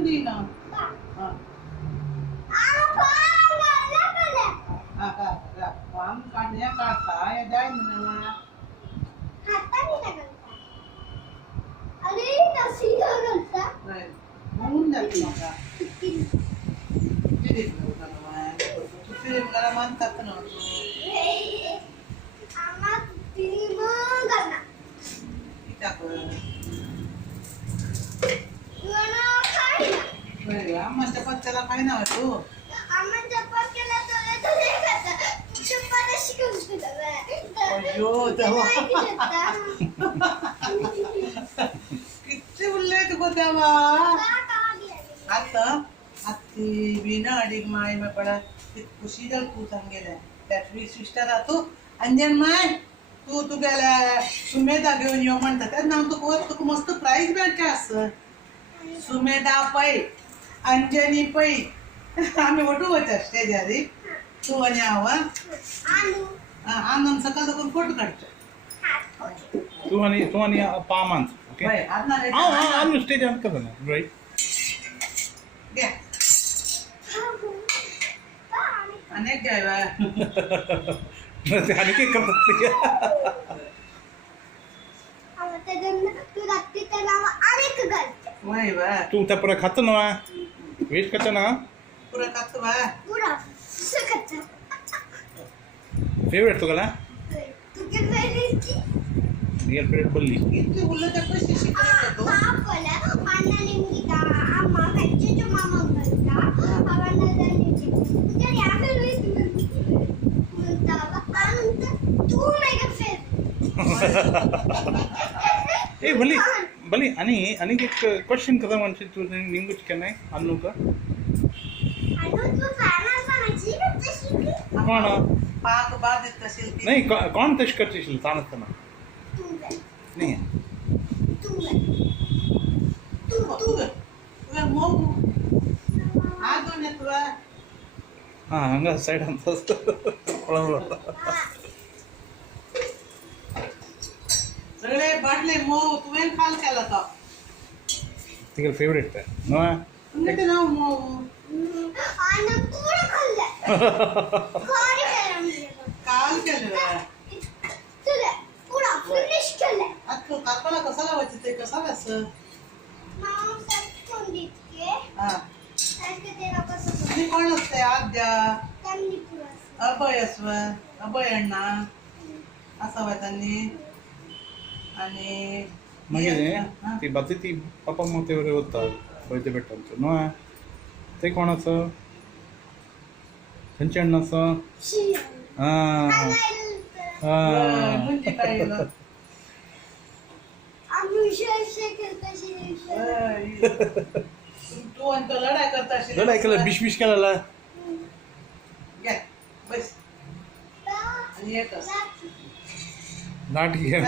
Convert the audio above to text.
दी ना काम काढण्या काढता या जाय ना म्हणून जाते नका फिल्मला म्हणतात ना आम्हाच्या पत्त्याला काय नाव तू किती उरले तुका तेव्हा आता आत्ती बिना अडीक माय मग पडा खुशी जर तू सांगेल त्यात विशिष्ट राहतो अंजन माय तू गेल्या सुमेधा घेऊन येऊ म्हणतात त्यात नाव तुका मस्त प्राईज भेटते असं सुमेधा पै अंजनी पै आम्ही वटू होत्या स्टेजर तू आणि आवा आनंद सकाळ करून फोटो काढतो तू आणि पामांच ओके आम्ही स्टेज अंत कसं ना राईट घ्या अनेक घ्यावा आणि काय करतात तू त्या पुरा खातो ना वेज खातो ना पुरा खातो बा फेवरेट तुला रिअल फेवरेट बोलली इतकी उलट कशी शिकवत ए भली आणि एक क्वेश्चन कसा म्हणशील तू निंगूच का नाही आणू का कोण पाक बाधित असेल नाही कोण तशी करशील सांगताना नाही हा हंगा साईड सगळे बाटले मऊ तुवें खाल केला तो तिकडे फेवरेट आहे ना तुमचे नाव मऊ काल केलं आता कापाला कसा लावायचं ते कसा कसं आणि कोण असते आद्या अभय अण्णा असावा त्यांनी आणि ती बाती ती पप्पा मोठे वगैरे होता वैद्य भेटायचं ना ते कोणाचं त्यांच्या अण्णाचं म्हणजे काय तू आणि तो लढाई करता असेल लढाई केला बिश केला बस आणि एकच नाट घे